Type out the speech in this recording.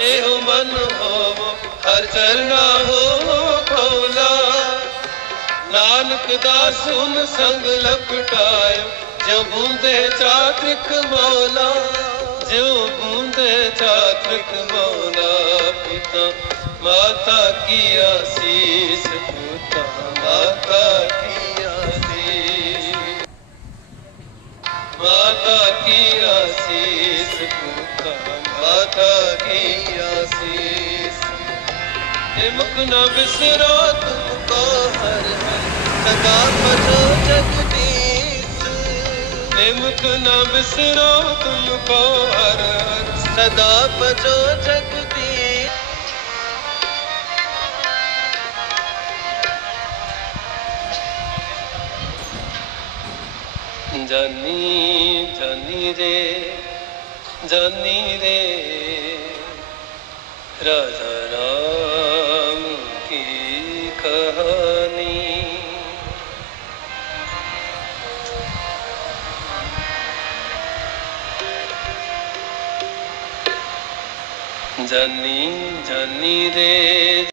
एहो मन होवो हर चरना हो खौला। नानक दासुन संग लपटायो जो बूंदे चात्रिक मौला, जो बूंदे चात्रिक मौला। पुता माता की आशीष, पुता माता की आशीष, माता की आशीष, पुता माता की आशीष। हिमक न बिसरो तुमको हर हर सदा भजो जगदीश। हिमक न बिसरो तुमको हर हर सदा भजो जगदीश। जानी जानी रे, जानी रे राजा राम की कहानी। जानी जानी रे।